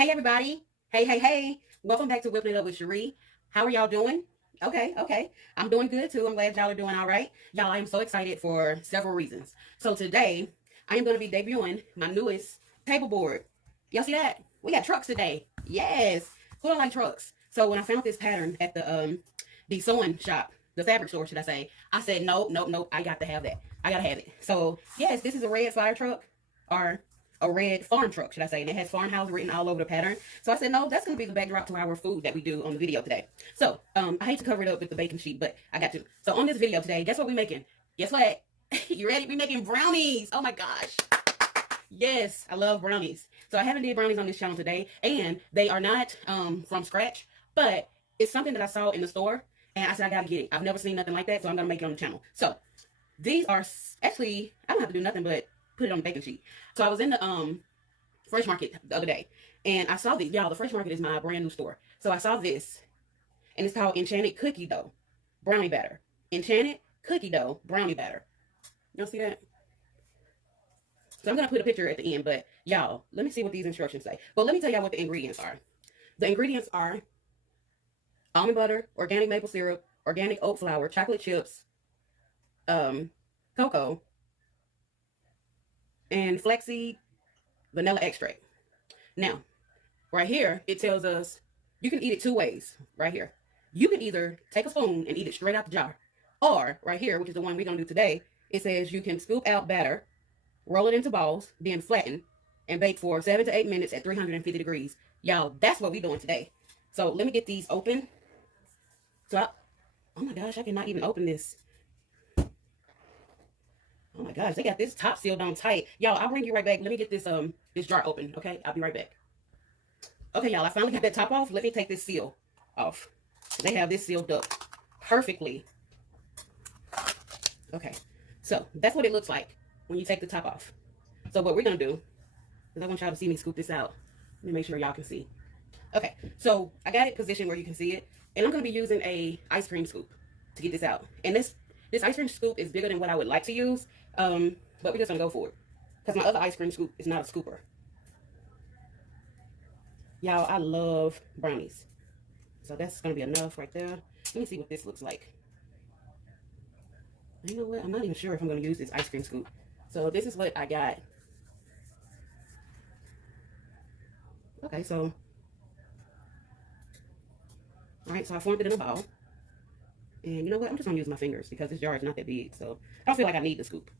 Hey everybody. Hey. Welcome back to Whipping It Up with Cherie. How are y'all doing? Okay. I'm doing good too. I'm glad y'all are doing all right. Y'all, I am so excited for several reasons. So today, I am going to be debuting my newest table board. Y'all see that? We got trucks today. Yes. Who don't like trucks? So when I found this pattern at the sewing shop, the fabric store, should I say, I said, nope. I got to have that. I gotta have it. So yes, this is a red fire truck, or a red farm truck, should I say, and it has farmhouse written all over the pattern. So I said, no, that's going to be the backdrop to our food that we do on the video today. So I hate to cover it up with the baking sheet, but I got to. So on this video today, guess what we're making? Guess what? You ready? We're making brownies. Oh my gosh. Yes, I love brownies. So I haven't did brownies on this channel today, and they are not from scratch, but it's something that I saw in the store, and I said I gotta get it. I've never seen nothing like that, so I'm gonna make it on the channel. So these are actually, I don't have to do nothing but put it on the baking sheet. So I was in the Fresh Market the other day, and I saw these. Y'all, the Fresh Market is my brand new store. So I saw this, and it's called Enchanted Cookie Dough Brownie Batter. Enchanted Cookie Dough Brownie Batter. Y'all see that? So I'm gonna put a picture at the end, but y'all, let me see what these instructions say. But let me tell y'all what the ingredients are. The ingredients are almond butter, organic maple syrup, organic oat flour, chocolate chips, um, cocoa, and flaxseed vanilla extract. Now, right here, it tells us you can eat it two ways. Right here, you can either take a spoon and eat it straight out the jar, or right here, which is the one we're gonna do today, it says you can scoop out batter, roll it into balls, then flatten, and bake for 7 to 8 minutes at 350 degrees. Y'all, that's what we're doing today. So let me get these open. Oh my gosh, I cannot even open this. Oh my gosh, they got this top sealed on tight. Y'all, I'll bring you right back. Let me get this jar open, okay? I'll be right back. Okay, y'all, I finally got that top off. Let me take this seal off. They have this sealed up perfectly. Okay, so that's what it looks like when you take the top off. So what we're gonna do is I want y'all to see me scoop this out. Let me make sure y'all can see. Okay, so I got it positioned where you can see it, and I'm gonna be using a ice cream scoop to get this out. And this ice cream scoop is bigger than what I would like to use, but we're just gonna go for it because my other ice cream scoop is not a scooper. Y'all, I love brownies, so that's gonna be enough right there. Let me see what this looks like. You know what? I'm not even sure if I'm gonna use this ice cream scoop. So this is what I got. Okay, so all right, so I formed it in a ball. And you know what? I'm just gonna use my fingers because this jar is not that big, so I don't feel like I need the scoop.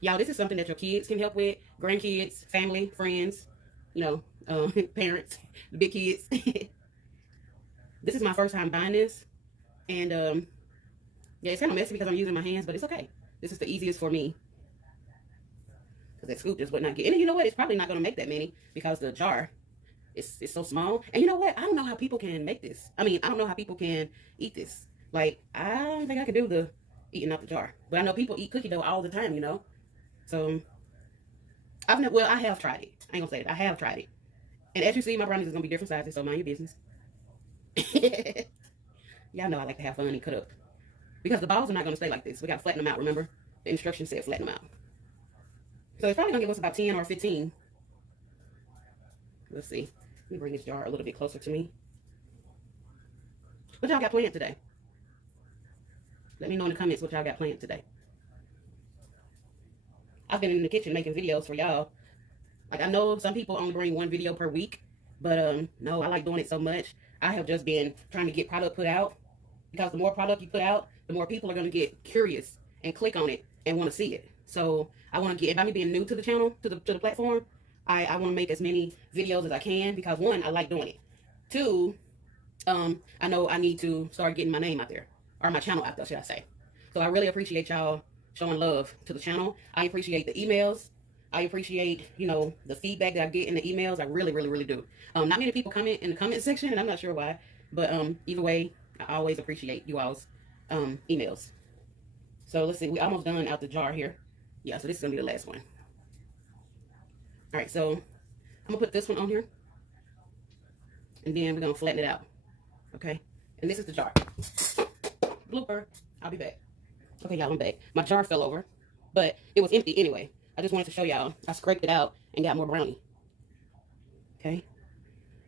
Y'all, this is something that your kids can help with, grandkids, family, friends, parents, the big kids. This is my first time buying this, and yeah, it's kind of messy because I'm using my hands, but it's okay. This is the easiest for me because that scoop just would not get. And you know what? It's probably not gonna make that many because the jar it's so small. And you know what? I don't know how people can make this. I mean, I don't know how people can eat this. Like, I don't think I could do the eating out the jar. But I know people eat cookie dough all the time, you know? So, I have tried it. I ain't gonna say it. I have tried it. And as you see, my brownies is gonna be different sizes, so mind your business. Y'all know I like to have fun and cut up. Because the balls are not gonna stay like this. We gotta flatten them out, remember? The instructions said flatten them out. So it's probably gonna give us about 10 or 15. Let's see. Let me bring this jar a little bit closer to me. What y'all got planned today? Let me know in the comments what y'all got planned today. I've been in the kitchen making videos for y'all. Like, I know some people only bring one video per week, but no, I like doing it so much. I have just been trying to get product put out because the more product you put out, the more people are going to get curious and click on it and want to see it. So I want to get, by me being new to the channel, to the platform, I want to make as many videos as I can because one, I like doing it. Two, I know I need to start getting my name out there, or my channel out there, should I say. So I really appreciate y'all showing love to the channel. I appreciate the emails. I appreciate, the feedback that I get in the emails. I really do. Not many people comment in the comment section, and I'm not sure why. But either way, I always appreciate you all's emails. So let's see. We're almost done out the jar here. Yeah, so this is going to be the last one. All right, so I'm going to put this one on here. And then we're going to flatten it out. Okay? And this is the jar. Blooper. I'll be back. Okay, y'all, I'm back. My jar fell over, but it was empty anyway. I just wanted to show y'all. I scraped it out and got more brownie. Okay.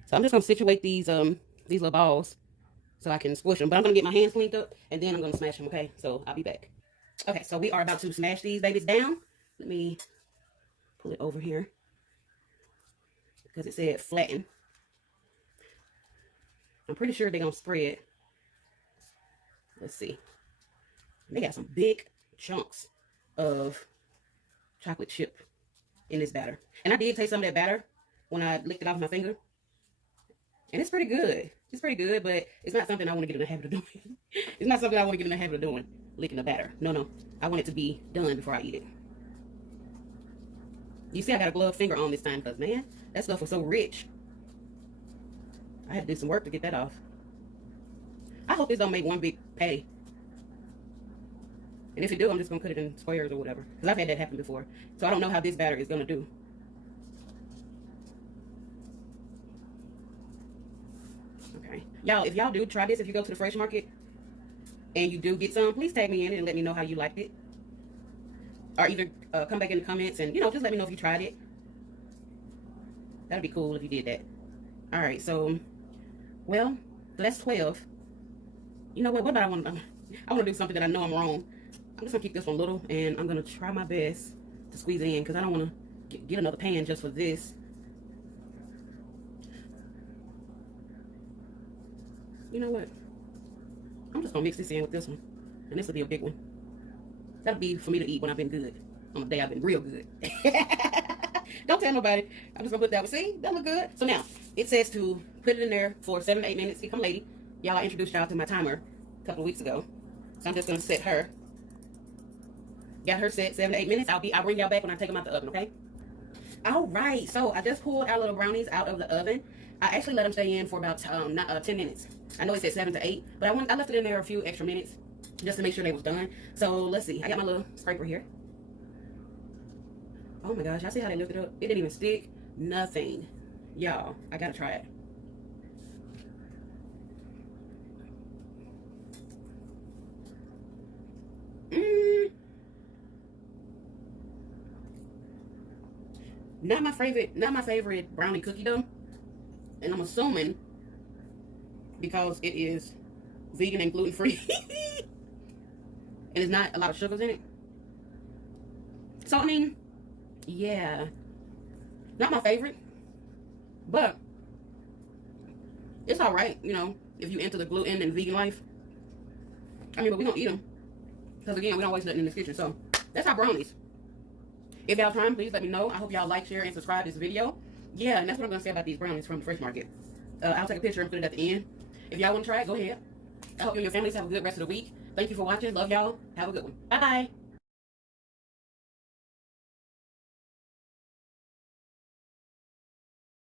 So I'm just gonna situate these little balls so I can squish them. But I'm gonna get my hands cleaned up and then I'm gonna smash them. Okay. So I'll be back. Okay. So we are about to smash these babies down. Let me pull it over here because it said flatten. I'm pretty sure they're gonna spread. Let's see. They got some big chunks of chocolate chip in this batter. And I did taste some of that batter when I licked it off my finger. And it's pretty good. It's pretty good, but it's not something I want to get in the habit of doing. It's not something I want to get in the habit of doing, licking the batter. No, no. I want it to be done before I eat it. You see I got a gloved finger on this time because, man, that stuff was so rich. I had to do some work to get that off. I hope this don't make one big patty. And if it do, I'm just going to cut it in squares or whatever. Because I've had that happen before. So I don't know how this batter is going to do. Okay. Y'all, if y'all do try this, if you go to the fresh market and you do get some, please tag me in it and let me know how you liked it. Or either come back in the comments and, just let me know if you tried it. That'd be cool if you did that. All right, so, well, that's 12. You know what? What about I want to do something that I know I'm wrong. I'm just going to keep this one little, and I'm going to try my best to squeeze it in because I don't want to get another pan just for this. You know what? I'm just going to mix this in with this one, and this will be a big one. That'll be for me to eat when I've been good. On the day I've been real good. Don't tell nobody. I'm just going to put that one. See? That look good. So now, it says to put it in there for 7 to 8 minutes. Here come lady. Y'all, I introduced y'all to my timer a couple of weeks ago. So I'm just going to set her. Got her set 7 to 8 minutes. I'll bring y'all back when I take them out the oven, okay? All right. So I just pulled our little brownies out of the oven. I actually let them stay in for about 10 minutes. I know it said 7 to 8, but I left it in there a few extra minutes just to make sure they was done. So let's see. I got my little scraper here. Oh my gosh, y'all see how they lifted up? It didn't even stick. Nothing. Y'all, I gotta try it. Not my favorite brownie cookie dough. And I'm assuming because it is vegan and gluten free. And there's not a lot of sugars in it. So I mean, yeah. Not my favorite. But it's alright, if you enter the gluten and vegan life. I mean, but we don't eat them. Because again, we don't waste nothing in this kitchen. So that's our brownies. If y'all try them, please let me know. I hope y'all like, share, and subscribe this video. Yeah, and that's what I'm going to say about these brownies from the fresh market. I'll take a picture and put it at the end. If y'all want to try it, go ahead. I hope you and your families have a good rest of the week. Thank you for watching. Love y'all. Have a good one. Bye-bye.